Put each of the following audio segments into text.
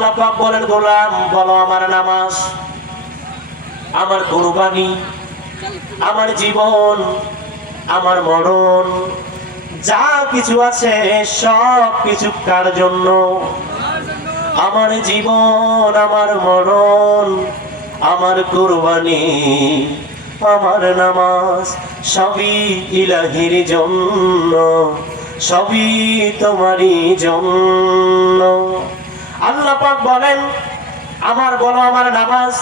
আল্লাহ পাক বলেন, গোলাম বলো আমার নামাজ, আমার কুরবানি, আমার জীবন, আমার মরণ, যা কিছু আছে সব কিছু কার জন্য? আমার জীবন, আমার মরণ, আমার কুরবানি, আমার নামাজ, সবই ইলাহির জন্য, সবই তোমারই জন্য। আল্লাহ পাক বলেন, আমার বলো আমার নামাজ,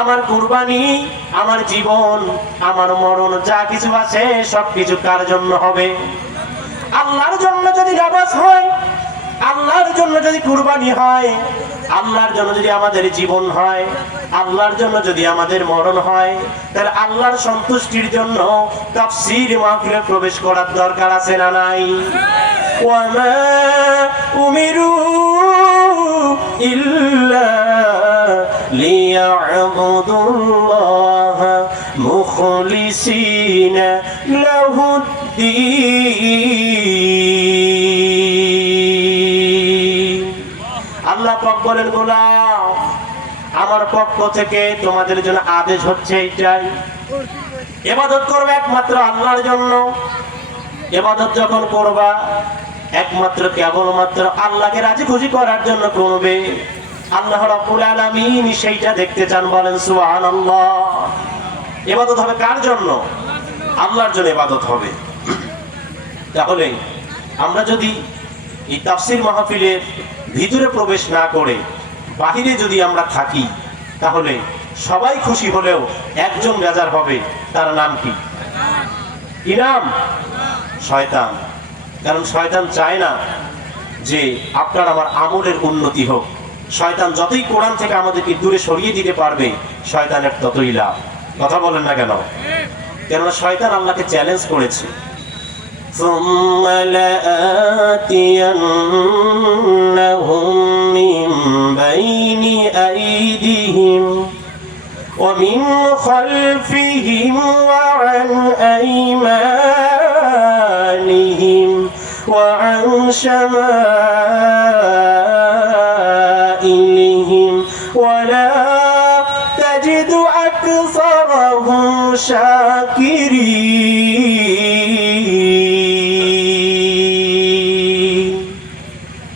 আমার কুরবানি, আমার জীবন, আমার মরণ, যা কিছু আছে সবকিছু কার জন্য হবে? আল্লাহর জন্য যদি নামাজ হয়, আল্লাহর জন্য যদি কুরবানি হয়, আল্লাহর জন্য যদি আমাদের জীবন হয়, আল্লাহর জন্য যদি আমাদের মরণ হয়, তাহলে আল্লাহর সন্তুষ্টির জন্য তাফসীর মাহফিলে প্রবেশ করার দরকার আছে না নাই? ওয়ামা উমিরু ইল্লা লিয়া'বুদুল্লাহ মুখলিসিনা লাহুদ্দীন। আল্লাহ পাক বলেন, গোলাম আমার পক্ষ থেকে তোমাদের জন্য আদেশ হচ্ছে এইটাই, ইবাদত করবে একমাত্র আল্লাহর জন্য। ইবাদত যখন করবা একমাত্র কেবলমাত্র আল্লাহকে রাজি খুশি করার জন্য করবে। আল্লাহ রাব্বুল আলামিন সেইটা দেখতে চান, বলেন সুবহানাল্লাহ। ইবাদত হবে কার জন্য? আল্লাহর জন্য ইবাদত হবে। তাহলে আমরা যদি এই তাফসীর মাহফিলের ভিতরে প্রবেশ না করে বাহিরে যদি আমরা থাকি, তাহলে সবাই খুশি হলেও একজন বেজার হবে। তার নাম কি? কি নাম? শয়তান। কারণ শয়তান চায় না যে আপনার আমার আমলের উন্নতি হোক। শয়তান যতই কোরআন থেকে আমাদেরকে দূরে সরিয়ে দিতে পারবে, শয়তানের ততই লাভ। কথা বলেন না কেন? কেননা শয়তান আল্লাহকে চ্যালেঞ্জ করেছে, ثم لآتينهم من بين أيديهم ومن خلفهم وعن أيمانهم وعن شمائلهم ولا تجد أكثرهم شاكرين।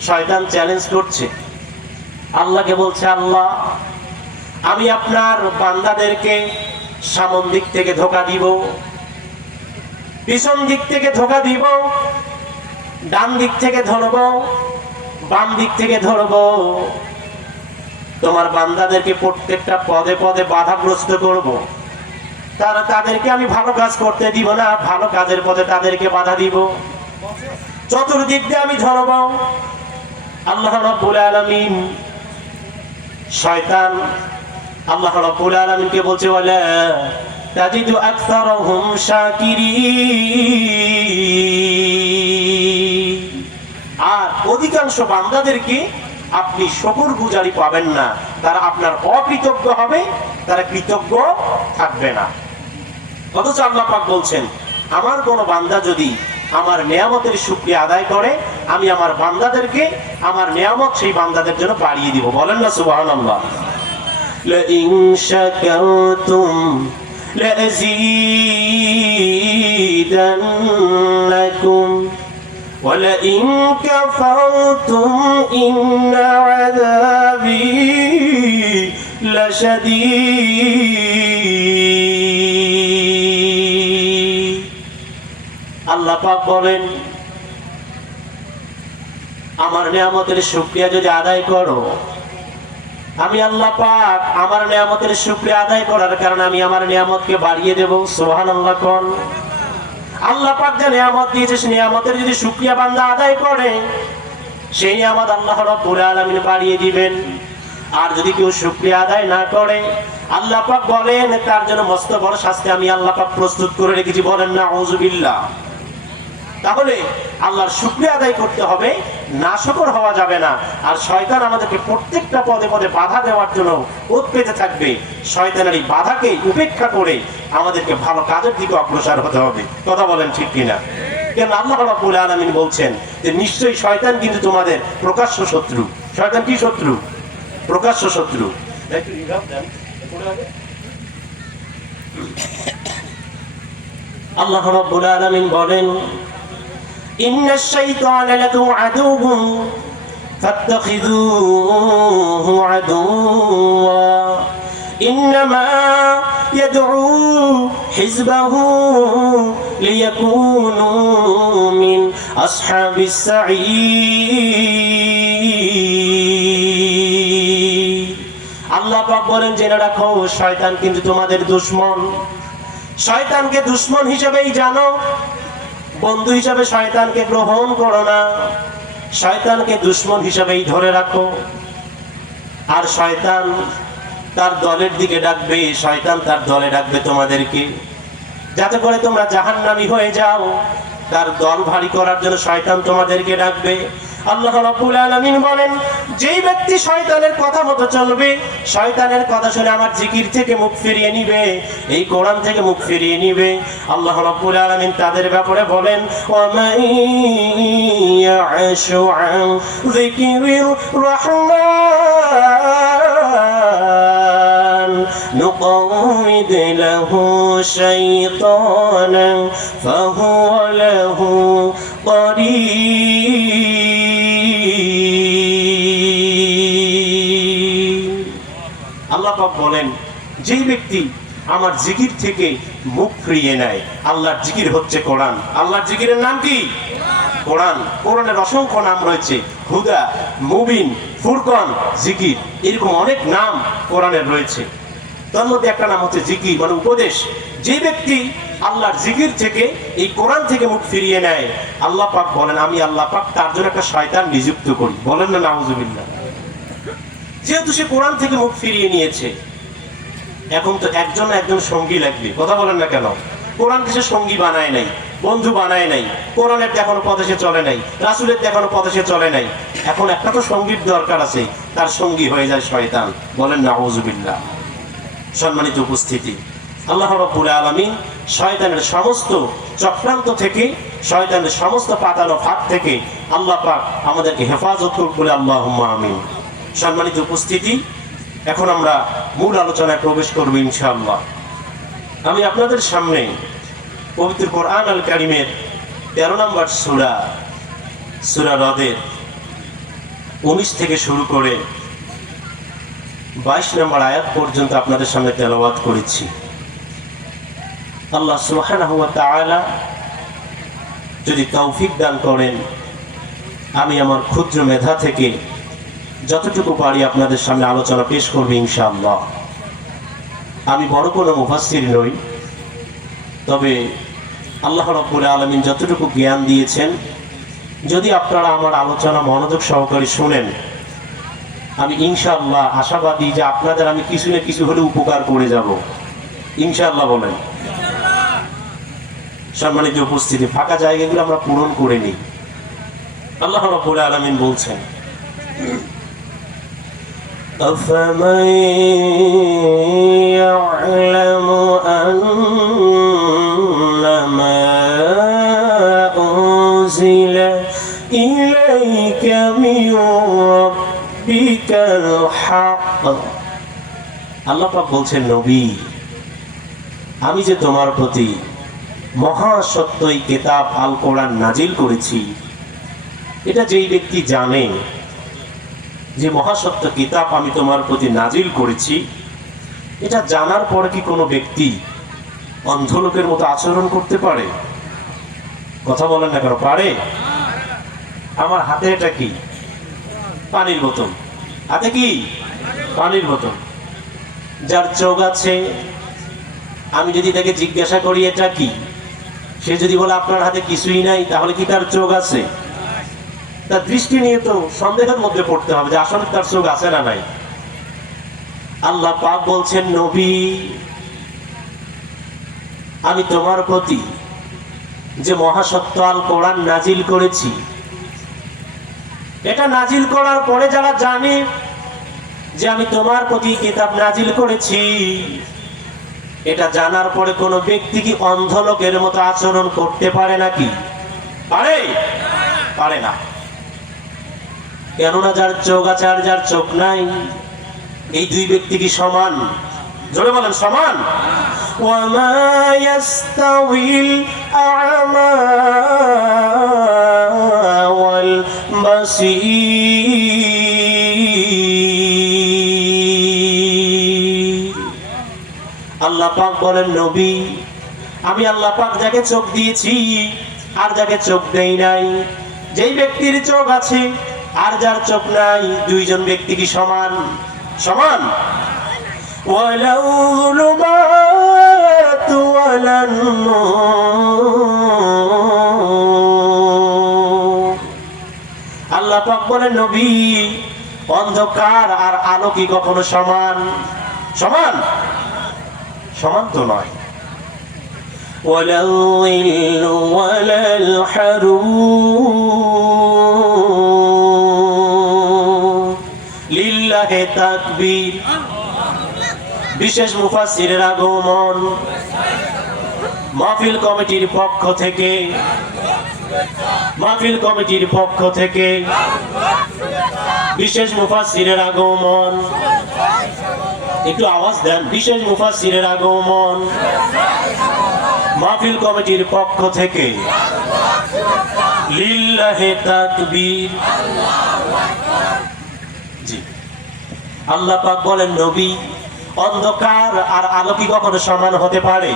শয়তান চ্যালেঞ্জ করছে, আল্লাহকে বলছে, আল্লাহ আমি আপনার বান্দাদেরকে সামন দিক থেকে ধোঁকা দিব, পিছন দিক থেকে ধোঁকা দিব, ডান দিক থেকে ধরবো, বাম দিক থেকে ধরবো। তোমার বান্দাদেরকে প্রত্যেকটা পদে পদে বাধাগ্রস্ত করব। তাদেরকে আমি ভালো কাজ করতে দিব না, ভালো কাজের পথে তাদেরকে বাধা দিব। চতুর্দিক দিয়ে আমি ধরব। আল্লাহ রাব্বুল আলামিন শয়তান আল্লাহ রাব্বুল আলামিনকে বলছে, ওয়ালা তাজিদু আকসারহুম শাকিরিন। আর অধিকাংশ বান্দাদেরকে আপনি শুকরগুজারি পাবেন না, তারা আপনার অকৃতজ্ঞ হবে, তারা কৃতজ্ঞ থাকবে না। অথচ আল্লাহ পাক বলছেন, আমার কোন বান্দা যদি আমার নিয়ামতের শুকরিয়া আদায় করে, আমি আমার বান্দাদেরকে আমার নিয়ামত সেই বান্দাদের জন্য বাড়িয়ে দিব। বলেন না সুবহানাল্লাহ। লা ইন শাকারতুম লাযীদান্নাকুম ওয়া লা ইন কাফারতুম ইন্না আযাবী লাশাদীদ। আল্লাহ পাক বলেন, আমার নিয়ামতের শুকরিয়া যদি আদায় করো, আমি আল্লাহ পাক আমার নিয়ামতের শুকরিয়া আদায় করার কারণে আমি আমার নিয়ামতকে বাড়িয়ে দেব। সুবহানাল্লাহ কোন আল্লাহ পাক যে নিয়ামত দিয়েছে, সেই নিয়ামতের যদি শুকরিয়া বান্দা আদায় করে, সেই নিয়ামত আল্লাহ রাব্বুল আলামিন বাড়িয়ে দিবেন। আর যদি কেউ শুকরিয়া আদায় না করে, আল্লাহ পাক বলেন তার জন্য মস্ত বড় শাস্তি আমি আল্লাহ পাক প্রস্তুত করে রেখেছি। বলেন না আউযুবিল্লাহ। তাহলে আল্লাহর শুকরিয়া আদায় করতে হবে, নাশকর হওয়া যাবে না। আর শয়তান আমাদেরকে প্রত্যেকটা পদে পদে বাধা দেওয়ার জন্য ওত পেতে থাকবে। শয়তানের এই বাধাকে উপেক্ষা করে আমাদেরকে ভালো কাজের দিকে অগ্রসর হতে হবে। কথা বলেন ঠিক কিনা? কেন আল্লাহ রাব্বুল আলামিন বলছেন যে নিশ্চয়ই শয়তান কিন্তু তোমাদের প্রকাশ্য শত্রু। শয়তান কি শত্রু? প্রকাশ্য শত্রু। আল্লাহ রাব্বুল আলামিন বলেন, ইন্নাশ শাইতানা লাকুম আদুউন ফাত্তাখিযূহু আদুওয়া ইন্নামা ইয়াদউ হিজবাহু লিয়াকুনু মিন আসহাবিস সাঈর। আল্লাহ পাক বলেন, জেনে রাখো শয়তান কিন্তু তোমাদের দুশমন। শয়তানকে দুশমন হিসেবেই জানো, বন্ধু হিসেবে শয়তানকে গ্রহণ করো না, শয়তানকে দুশমন হিসেবেই ধরে রাখো। আর শয়তান তার দলের দিকে ডাকবে, শয়তান তার দলে ডাকবে তোমাদেরকে, যাতে করে তোমরা জাহান্নামী হয়ে যাও। তার দল ভারী করার জন্য শয়তান তোমাদেরকে ডাকবে। আল্লাহ রাব্বুল আলামিন বলেন, যেই ব্যক্তি শয়তানের কথা মতো চলবে, শয়তানের কথা শুনে আমার জিকির থেকে মুখ ফিরিয়ে নিবে, এই কোরআন থেকে মুখ ফিরিয়ে নিবে, আল্লাহ রাব্বুল আলামিন তাদের ব্যাপারে বলেন, ওয়া মান ইয়াশু আন যিকরির রাহমান নুকাউইদ লাহু শাইতানান ফাহুয়া লাহু করিন। আল্লাহ পাক বলেন, যেই ব্যক্তি আমার জিকির থেকে মুখ ফিরিয়ে নেয়, আল্লাহর জিকির হচ্ছে কোরআন। আল্লাহর জিকিরের নাম কি? কোরআন। কোরআনের অসংখ্য নাম রয়েছে, হুদা, মুবিন, ফুরকান, জিকির, এরকম অনেক নাম কোরআনের রয়েছে। তার মধ্যে একটা নাম হচ্ছে জিকির, মানে উপদেশ। যে ব্যক্তি আল্লাহর জিকির থেকে, এই কোরআন থেকে মুখ ফিরিয়ে নেয়, আল্লাহ পাক বলেন, আমি আল্লাহ পাক তার জন্য একটা শয়তান নিযুক্ত করি। বলেন না নাউজুবিল্লাহ। যেহেতু সে কোরআন থেকে মুখ ফিরিয়ে নিয়েছে, এখন তো একজন সঙ্গী লাগবে। কথা বলেন না কেন? কোরআনকে সে সঙ্গী বানায় নাই, বন্ধু বানায় নাই, কোরআনের দেখানো পথে সে চলে নাই, রাসূলের দেখানো পথে সে চলে নাই। এখন একটা তো সঙ্গীর দরকার আছে, তার সঙ্গী হয়ে যায় শয়তান। বলেন নাউজুবিল্লাহ। সম্মানিত উপস্থিতি, আল্লাহ রাব্বুল আলামিন শয়তানের সমস্ত চক্রান্ত থেকে, শয়তানের সমস্ত পাতানো ফাঁদ থেকে আল্লাহ পাক আমাদেরকে হেফাজত করুক বলে আল্লাহুম্মা আমিন। সম্মানিত উপস্থিতি, এখন আমরা মূল আলোচনায় প্রবেশ করব ইনশাআল্লাহ। আমি আপনাদের সামনে পবিত্র কোরআন আল কারীমের 13 নম্বর সূরা, সূরা রদের 19 থেকে শুরু করে 22 নম্বর আয়াত পর্যন্ত আপনাদের সামনে তেলাওয়াত করেছি। আল্লাহ সুবহানাহু ওয়া তাআলা যদি তৌফিক দান করেন, আমি আমার ক্ষুদ্র মেধা থেকে যতটুকু পারি আপনাদের সামনে আলোচনা পেশ করব ইনশাআল্লাহ। আমি বড় কোনো মুফাসসির নই, তবে আল্লাহ রাব্বুল আলামিন যতটুকু জ্ঞান দিয়েছেন, যদি আপনারা আমার আলোচনা মনোযোগ সহকারে শুনেন, আমি ইনশাআল্লাহ আশাবাদী যে আপনাদের আমি কিছু না কিছু হলে উপকার করে যাব ইনশাআল্লাহ। বলেন সম্মানিত উপস্থিতি, ফাঁকা জায়গাগুলো আমরা পূরণ করে নিই। আল্লাহ রাব্বুল আলামিন বলছেন, أفمن يعلم أنما أنزل إليك من ربك الحق। আল্লাহ পাক বলছেন, নবী, আমি যে তোমার প্রতি মহাসত্যই কিতাব আল কোরআন নাজিল করেছি, এটা যেই ব্যক্তি জানে যে মহাসত্য কিতাব আমি তোমার প্রতি নাজিল করেছি, এটা জানার পরে কি কোনো ব্যক্তি অন্ধ লোকের মতো আচরণ করতে পারে? কথা বলেন না কেন? পারে? আমার হাতে এটা কি? পানির বোতল। হাতে কি? পানির বোতল। যার চোখ আছে, আমি যদি তাকে জিজ্ঞাসা করি এটা কি, সে যদি বলে আপনার হাতে কিছুই নাই, তাহলে কি তার চোখ আছে? তার দৃষ্টি নিয়ে তো সন্দেহের মধ্যে পড়তে হবে যে আসলে তার চোখ আছে না নাই। আল্লাহ পাক বলছেন, নবী, আমি তোমার প্রতি যে মহাসত্য আল কোরআন নাজিল করেছি, এটা নাজিল করার পরে যারা জানে যে আমি তোমার প্রতি কিতাব নাজিল করেছি, এটা জানার পরে কোনো ব্যক্তি কি অন্ধ লোকের মতো আচরণ করতে পারে নাকি? পারে? পারে না। কেননা যার চোখ আছে আর যার চোখ নাই, এই দুই ব্যক্তি কি সমান? জোরে বলেন সমান। ওয়ামা ইয়াস্তাউিল আ'মা ওয়াল বাসীর। আল্লাহ পাক বলেন, নবী আমি আল্লাহ পাক যাকে চোখ দিয়েছি আর যাকে চোখ দেই নাই, যেই ব্যক্তির চোখ আছে আর যার চোখ নাই, দুইজন ব্যক্তি কি সমান? সমান। ওয়ালাউ যুলুমাতু ওয়ালান নূর। আল্লাহ পাক বলেন, নবী অন্ধকার আর আলো কি কখনো সমান? সমান? সমান তো নয়। ولا الظل ولا الحرور لله تكبير। বিশেষ মুফাসসিরের আগমন মাহফিল কমিটির পক্ষ থেকে, মাহফিল কমিটির পক্ষ থেকে বিশেষ মুফাসসিরের আগমন। একটু আওয়াজ দেন। বিশেষ মুফাসসিরের আগমন মাহফিল কমিটির পক্ষ থেকে লিল্লাহি তাকবীর। জি, আল্লাহ পাক বলেন, নবী অন্ধকার আর আলো কি কখনো সমান হতে পারে?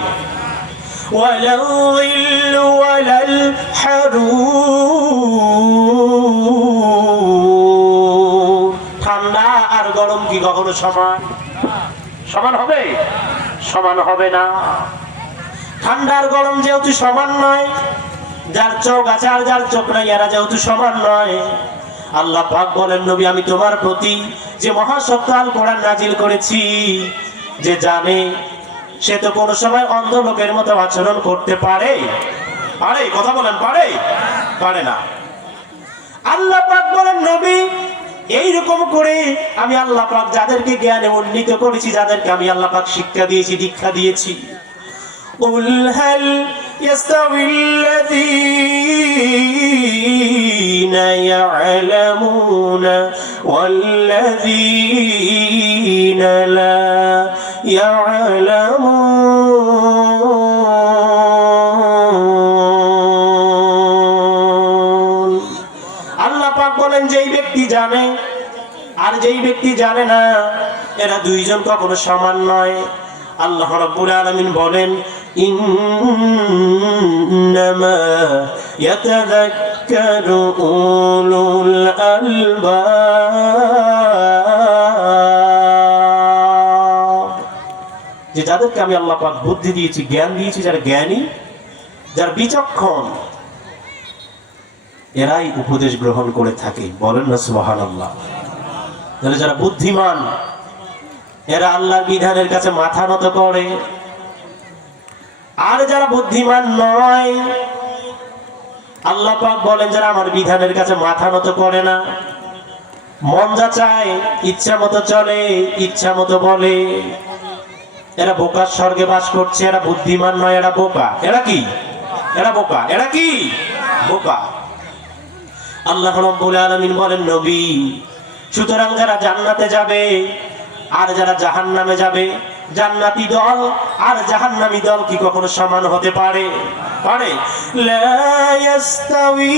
ওয়ালাউ যিল্লু ওয়ালাল হারুর। ঠান্ডা আর গরম কি কখনো সমান? সমান হবে? সমান হবে না। ঠান্ডার গরম যেহেতু সমান নয়, যার চোখ আছে আর যার চোখ নাই এরা যেহেতু সমান নয়, আল্লাহ পাক বলেন, নবী আমি তোমার প্রতি যে মহাসত্য আল কোরআন নাজিল করেছি, যে জানে সে তো কোনো সময় অন্ধ লোকের মতো আচরণ করতে পারে? পারে? কথা বলেন, পারে? পারে না। আল্লাহ পাক বলেন, নবী এইরকম করে আমি আল্লাহ পাক যাদেরকে জ্ঞানে উন্নীত করেছি, যাদেরকে আমি আল্লাহ পাক শিক্ষা দিয়েছি, দীক্ষা দিয়েছি, قُلْ هَلْ يَسْتَوِي الَّذِينَ يَعْلَمُونَ وَالَّذِينَ لَا يَعْلَمُونَ। আল্লাহ পাক বলেন, যেই ব্যক্তি জানে আর যেই ব্যক্তি জানে না, এরা দুইজন কখনো সমান নয়। আল্লাহ রাব্বুল আলামিন বলেন, ইন্নামা ইয়াতাযাক্কারু উলুল আলবাব। যে যাদেরকে আমি আল্লাহ পাক বুদ্ধি দিয়েছি, জ্ঞান দিয়েছি, যারা জ্ঞানী, যারা বিচক্ষণ, এরাই উপদেশ গ্রহণ করে থাকে। বলেন না সুবহানাল্লাহ। তাহলে যারা বুদ্ধিমান এরা আল্লাহর বিধানের কাছে মাথা নত করে, আর যারা বুদ্ধিমান নয়, আল্লাহ পাক বলেন যারা আমার বিধানের কাছে মাথা নত করে না, মন যা চায় ইচ্ছা মতো চলে, ইচ্ছা মতো বলে, এরা বোকার স্বর্গে বাস করছে। এরা বুদ্ধিমান নয়, এরা বোকা। এরা কি? এরা বোকা। এরা কি? বোকা। আল্লাহ রাব্বুল আলামিন বলেন, নবী সুতরাং যারা জান্নাতে যাবে আর যারা জাহান্নামে যাবে, জান্নাতি দল আর জাহান্নামী দল কি কখনো সমান হতে পারে? পারে? লা ইয়াস্তাউই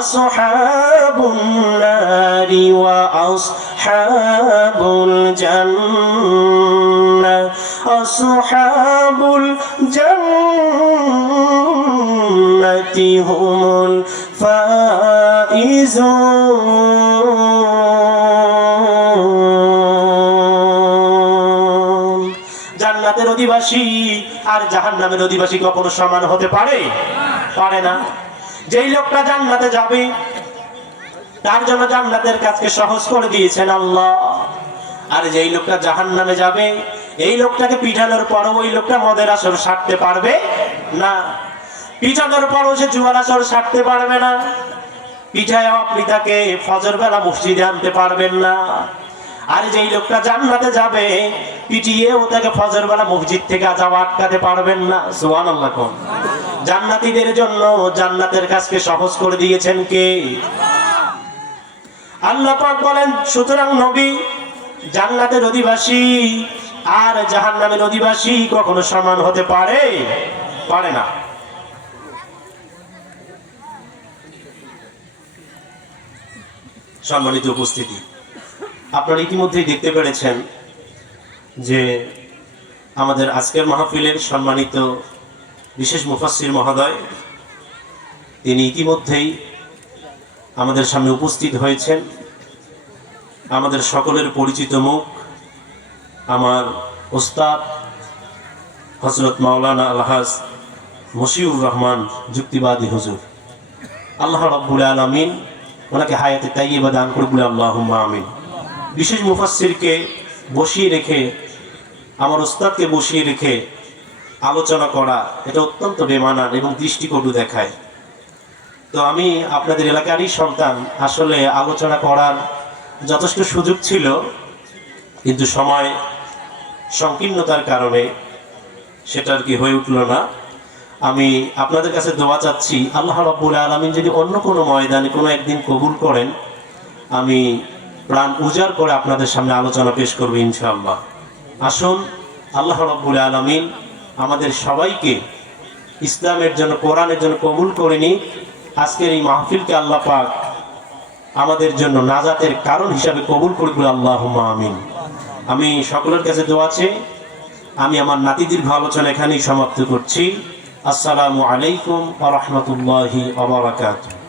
আসহাবুন নারি ওয়া আসহাবুল জান্নাহ। আসহাবুল জান্নাতি হুমুল ফাইজুন। জান্নাতের অধিবাসী আর জাহান্নামের অধিবাসী কখনো সমান হতে পারে? পারে না। যেই লোকটা জান্নাতে যাবে তার জন্য জান্নাতের কাজকে সহজ করে দিয়েছেন আল্লাহ, আর যেই লোকটা জাহান্নামে যাবে এই লোকটাকে পিঠানোর পরও ওই লোকটা মদের আসর সারতে পারবে না। পিঠানোর পরও সে জুয়ার আসর সারতে পারবে না। পিঠায় আপনি তাকে ফজর বেলা মসজিদে আনতে পারবেন না। আর যেই লোকটা জান্নাতে যাবে পিটিয়েও তাকে ফজর বেলা মসজিদ থেকে যাওয়া আটকাতে পারবেন না। সুবহানাল্লাহ। কোন জান্নাতীদের জন্য জান্নাতের কাজকে সহজ করে দিয়েছেন কে? আল্লাহ পাক বলেন, সুতরাং নবী জান্নাতের অধিবাসী আর জাহান্নামের অধিবাসী কখনো সমান হতে পারে? পারে না। সম্মানিত উপস্থিতি, আপনারা ইতিমধ্যেই দেখতে পেরেছেন যে আমাদের আজকের মাহফিলের সম্মানিত বিশেষ মুফাসসির মহোদয় তিনি ইতিমধ্যেই আমাদের সামনে উপস্থিত হয়েছেন। আমাদের সকলের পরিচিত মুখ আমার ওস্তাদ হযরত মাওলানা আলহাজ মশিউর রহমান যুক্তিবাদী হুজুর। আল্লাহ রাব্বুল আলামিন ওনাকে হায়াতে তাইয়্যিবা দান করে বলে আল্লাহুম্মা আমিন। বিশেষ মুফাসসিরকে বসিয়ে রেখে, আমার ওস্তাদকে বসিয়ে রেখে আলোচনা করা এটা অত্যন্ত বেমানান এবং দৃষ্টিকটু দেখায়। তো আমি আপনাদের এলাকারই সন্তান, আসলে আলোচনা করার যথেষ্ট সুযোগ ছিল, কিন্তু সময় সংকীর্ণতার কারণে সেটা আর কি হয়ে উঠল না। আমি আপনাদের কাছে দোয়া চাচ্ছি, আল্লাহ রাব্বুল আলামিন যদি অন্য কোনো ময়দানে কোনো একদিন কবুল করেন, আমি প্রাণ উজাড় করে আপনাদের সামনে আলোচনা পেশ করব ইনশাআল্লাহ। আসুন আল্লাহ রাব্বুল আলামিন আমাদের সবাইকে ইসলামের জন্য, কোরআনের জন্য কবুল করে নিন। আজকের এই মাহফিলকে আল্লাহ পাক আমাদের জন্য নাজাতের কারণ হিসাবে কবুল করে বলে আল্লাহুম্মা আমিন। আমি সকলের কাছে দোয়া চেয়ে আমি আমার নাতি দীর্ঘ আলোচনা এখানেই সমাপ্ত করছি। আসসালামু আলাইকুম ওয়া রাহমাতুল্লাহি ওয়া বারাকাতুহু।